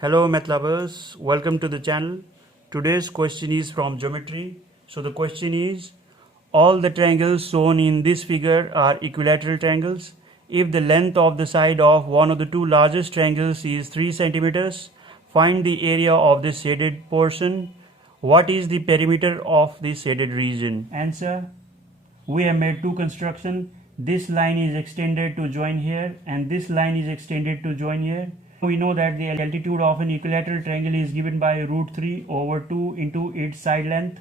Hello math lovers, welcome to the channel. Today's question is from geometry. So the question is, all the triangles shown in this figure are equilateral triangles. If the length of the side of one of the two largest triangles is 3 centimeters, find the area of the shaded portion. What is the perimeter of the shaded region? Answer: we have made two construction. This line is extended to join here and this line is extended to join here. We know that the altitude of an equilateral triangle is given by root 3 over 2 into its side length.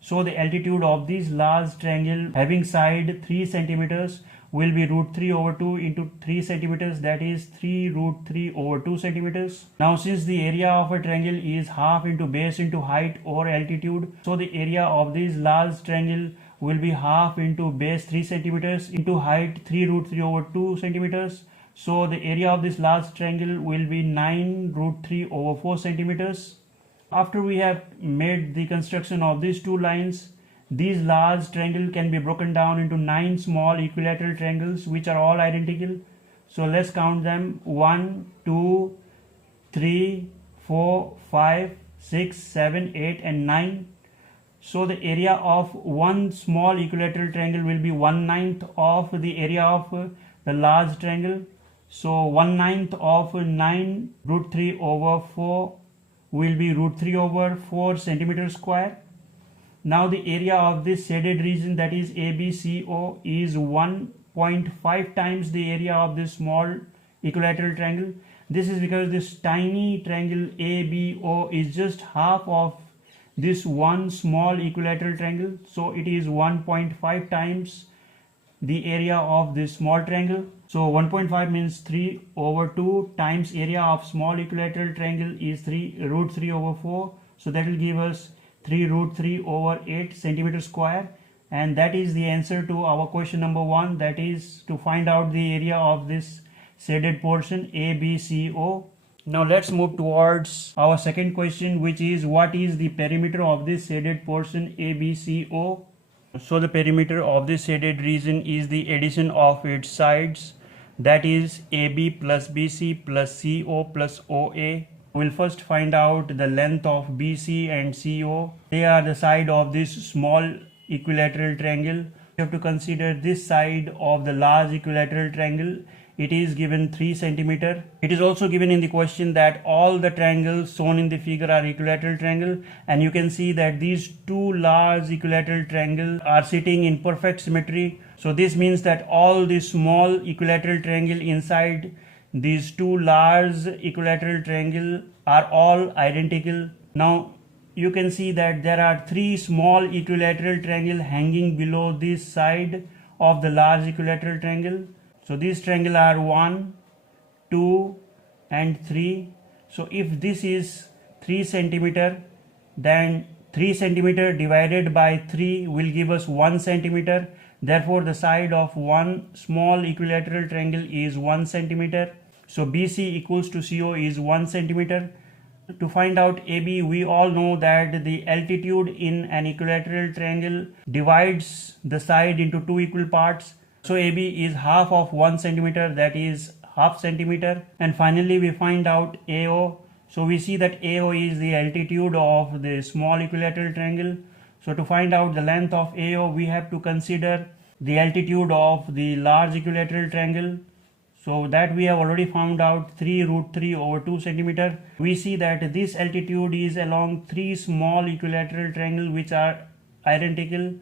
So the altitude of this large triangle having side 3 centimeters will be root 3 over 2 into 3 centimeters, that is 3 root 3 over 2 centimeters. Now since the area of a triangle is half into base into height or altitude, so the area of this large triangle will be half into base 3 centimeters into height 3 root 3 over 2 centimeters. So the area of this large triangle will be 9 root 3 over 4 centimeters. After we have made the construction of these two lines, these large triangle can be broken down into 9 small equilateral triangles which are all identical. So let's count them: 1, 2, 3, 4, 5, 6, 7, 8 and 9. So the area of one small equilateral triangle will be 1/9 of the area of the large triangle. So 1/9 of 9 root 3 over 4 will be root 3 over 4 centimeters square. Now the area of this shaded region, that is ABCO, is 1.5 times the area of this small equilateral triangle. This is because this tiny triangle ABO is just half of this one small equilateral triangle. So it is 1.5 times the area of this small triangle. So 1.5 means 3 over 2 times area of small equilateral triangle is 3 root 3 over 4. So that will give us 3 root 3 over 8 centimeters square, and that is the answer to our question number 1, that is to find out the area of this shaded portion ABCO. Now let's move towards our second question, which is what is the perimeter of this shaded portion ABCO. So the perimeter of this shaded region is the addition of its sides, that is AB plus BC plus CO plus OA. We'll first find out the length of BC and CO. They are the side of this small equilateral triangle. You have to consider this side of the large equilateral triangle. It is given 3 centimeter. It is also given in the question that all the triangles shown in the figure are equilateral triangle, and you can see that these two large equilateral triangles are sitting in perfect symmetry. So this means that all the small equilateral triangle inside these two large equilateral triangle are all identical. Now you can see that there are 3 small equilateral triangle hanging below this side of the large equilateral triangle. So these triangles are 1, 2 and 3. So if this is 3 centimeter, then 3 centimeter divided by 3 will give us 1 centimeter. Therefore the side of one small equilateral triangle is 1 centimeter. So BC equals to CO is 1 centimeter. To find out AB, we all know that the altitude in an equilateral triangle divides the side into 2 equal parts. So AB is half of 1 centimeter, that is half centimeter. And finally we find out AO. So we see that AO is the altitude of the small equilateral triangle. So to find out the length of AO, we have to consider the altitude of the large equilateral triangle. So that we have already found out, 3 root 3 over 2 centimeter. We see that this altitude is along 3 small equilateral triangle which are identical.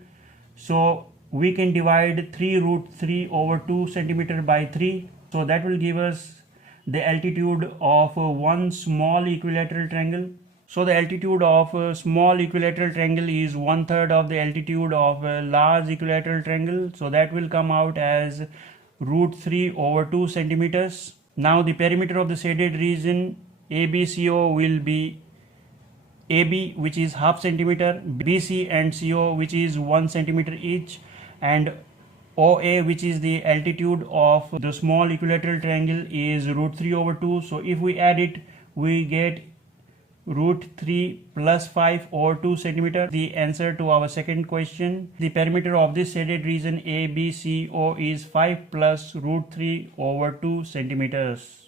So we can divide 3 root 3 over 2 centimeter by 3. So that will give us the altitude of one small equilateral triangle. So the altitude of a small equilateral triangle is 1/3 of the altitude of a large equilateral triangle. So that will come out as root 3 over 2 centimeters. Now the perimeter of the shaded region ABCO will be AB, which is half centimeter, BC and CO, which is 1 centimeter each, and OA, which is the altitude of the small equilateral triangle, is root 3 over 2. So if we add it, we get root 3 plus 5 over 2 centimeter. The answer to our second question. The perimeter of this shaded region ABCO is 5 plus root 3 over 2 centimeters.